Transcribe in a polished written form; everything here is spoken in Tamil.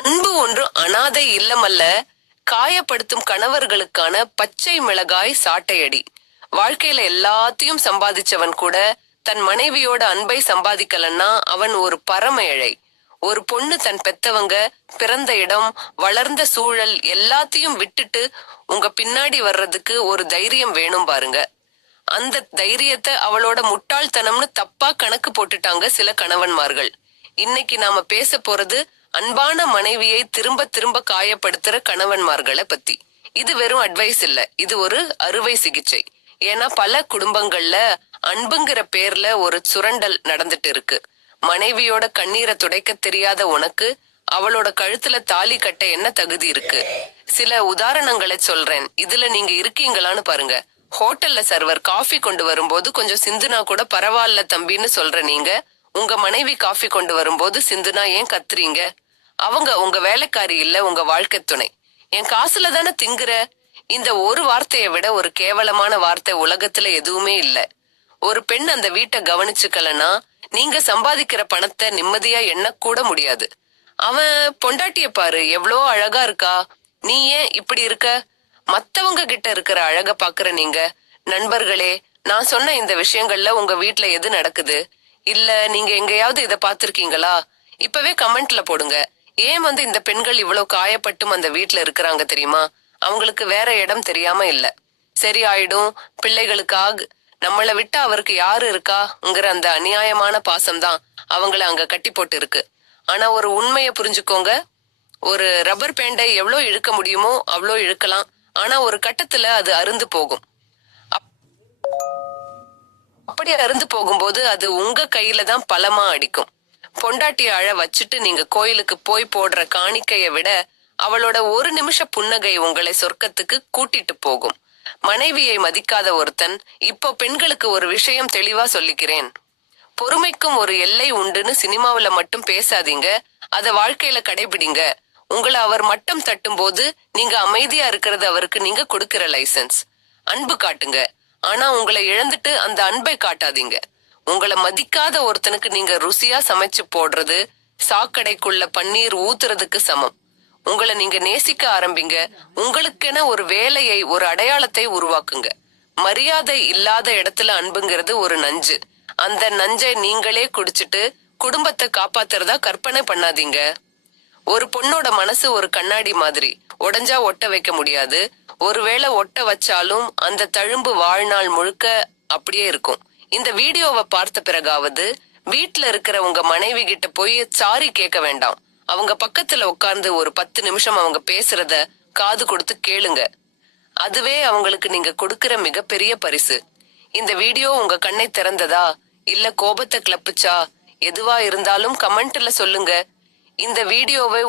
அன்பு ஒன்று அனாதை இல்லமல்ல, காயப்படுத்தும் கணவர்களுக்கான பச்சை மிளகாய் சாட்டையடி. வாழ்க்கையில எல்லாத்தையும் சம்பாதிச்சவன் கூட தன் மனைவியோட அன்பை சம்பாதிக்கலன்னா அவன் ஒரு பரம ஏழை. ஒரு பொண்ணு தன் பெத்தவங்க, பிறந்த இடம், வளர்ந்த சூழல் எல்லாத்தையும் விட்டுட்டு உங்க பின்னாடி வர்றதுக்கு ஒரு தைரியம் வேணும் பாருங்க. அந்த தைரியத்தை அவளோட முட்டாள்தனம்னு தப்பா கணக்கு போட்டுட்டாங்க சில கணவன்மார்கள். இன்னைக்கு நாம பேச போறது அன்பான மனைவியை திரும்ப திரும்ப காயப்படுத்துற கணவன்மார்களை பத்தி. இது வெறும் அட்வைஸ் இல்ல, இது ஒரு அறுவை சிகிச்சை. ஏன்னா பல குடும்பங்கள்ல அன்புங்கிற பேர்ல ஒரு சுரண்டல் நடந்துட்டு இருக்கு. மனைவியோட கண்ணீரை துடைக்க தெரியாத உனக்கு அவளோட கழுத்துல தாலி கட்ட என்ன தகுதி இருக்கு? சில உதாரணங்களை சொல்றேன், இதுல நீங்க இருக்கீங்களான்னு பாருங்க. ஹோட்டல்ல சர்வர் காஃபி கொண்டு வரும்போது கொஞ்சம் சிந்துனா கூட பரவாயில்ல தம்பின்னு சொல்ற நீங்க, உங்க மனைவி காஃபி கொண்டு வரும்போது சிந்துனா ஏன் கத்துறீங்க? அவங்க உங்க வேலைக்காரி இல்ல, உங்க வாழ்க்கை துணை. என் காசுல தானே திங்குற. இந்த ஒரு வார்த்தையை விட ஒரு கேவலமான வார்த்தை உலகத்துல எதுவுமே இல்ல. ஒரு பெண் அந்த வீட்டை கவனிச்சுக்கலனா நீங்க சம்பாதிக்கிற பணத்தை நிம்மதியா எண்ண கூட முடியாது. அவன் பொண்டாட்டிய பாரு, எவ்வளோ அழகா இருக்கா, நீ ஏன் இப்படி இருக்க? மத்தவங்க கிட்ட இருக்கிற அழக பாக்குற நீங்க. நண்பர்களே, நான் சொன்ன இந்த விஷயங்கள்ல உங்க வீட்ல எது நடக்குது? இல்ல நீங்க எங்கேயாவது இத பாத்திருக்கீங்களா? இப்பவே கமெண்ட்ல போடுங்க. ஏன் இந்த பெண்கள் இவ்வளவு காயப்பட்டும் அந்த வீட்ல இருக்கிறாங்க தெரியுமா? அவங்களுக்கு வேற இடம் தெரியாம இல்ல. சரி ஆயிடும், பிள்ளைகளுக்காக நம்மளை விட்டு அவருக்கு யாரு இருக்காங்கிற அந்த அநியாயமான பாசம்தான் அவங்கள அங்க கட்டி போட்டு இருக்கு. ஆனா ஒரு உண்மைய புரிஞ்சுக்கோங்க, ஒரு ரப்பர் பேண்டை எவ்வளோ இழுக்க முடியுமோ அவ்வளோ இழுக்கலாம். ஆனா ஒரு கட்டத்துல அது அருந்து போகும். அப்படி அருந்து போகும்போது அது உங்க கையில தான் பலமா அடிக்கும். பொண்டாட்டிய அழ வச்சுட்டு நீங்க கோயிலுக்கு போய் போடுற காணிக்கைய விட அவளோட ஒரு நிமிஷ புன்னகை உங்களை சொர்க்கத்துக்கு கூட்டிட்டு போகும். மனைவியை மதிக்காத ஒருத்தன். இப்போ பெண்களுக்கு ஒரு விஷயம் தெளிவா சொல்லிக்கிறேன். பொறுமைக்கும் ஒரு எல்லை உண்டுன்னு சினிமாவில மட்டும் பேசாதீங்க, அத வாழ்க்கையில கடைபிடிங்க. உங்களை அவர் மட்டம் தட்டும் போது நீங்க அமைதியா இருக்கிறது அவருக்கு நீங்க கொடுக்கிற லைசன்ஸ். அன்பு காட்டுங்க, ஆனா உங்களை இழந்துட்டு அந்த அன்பை காட்டாதீங்க. உங்களை மதிக்காத ஒருத்தனுக்கு நீங்க ருசியா சமைச்சு போடுறது சாக்கடைக்குள்ள பன்னீர் ஊத்துறதுக்கு சமம். உங்களை நீங்க நேசிக்க ஆரம்பிங்க. உங்களுக்கென ஒரு வேலையை, ஒரு அடையாளத்தை உருவாக்குங்க. மரியாதை இல்லாத இடத்துல அன்புங்கிறது ஒரு நஞ்சு. அந்த நஞ்சை நீங்களே குடிச்சிட்டு குடும்பத்தை காப்பாத்துறதா கற்பனை பண்ணாதீங்க. ஒரு பொண்ணோட மனசு ஒரு கண்ணாடி மாதிரி, உடைஞ்சா ஒட்ட வைக்க முடியாது. ஒருவேளை ஒட்ட வச்சாலும் அந்த தழும்பு வாழ்நாள் முழுக்க அப்படியே இருக்கும். இந்த வீடியோவை பார்த்த பிறகாவது வீட்ல இருக்கிற உங்க மனைவி கிட்ட போய் சாரி கேட்க வேண்டாம். அவங்க பக்கத்துல உட்கார்ந்து ஒரு 10 நிமிஷம் அவங்க பேசுறத காது கொடுத்து கேளுங்க. அதுவே அவங்களுக்கு நீங்க கொடுக்கிற மிகப்பெரிய பரிசு. இந்த வீடியோ உங்க கண்ணை திறந்ததா இல்ல கோபத்தை கிளப்புச்சா? எதுவா இருந்தாலும் கமெண்ட்ல சொல்லுங்க. இந்த வீடியோவை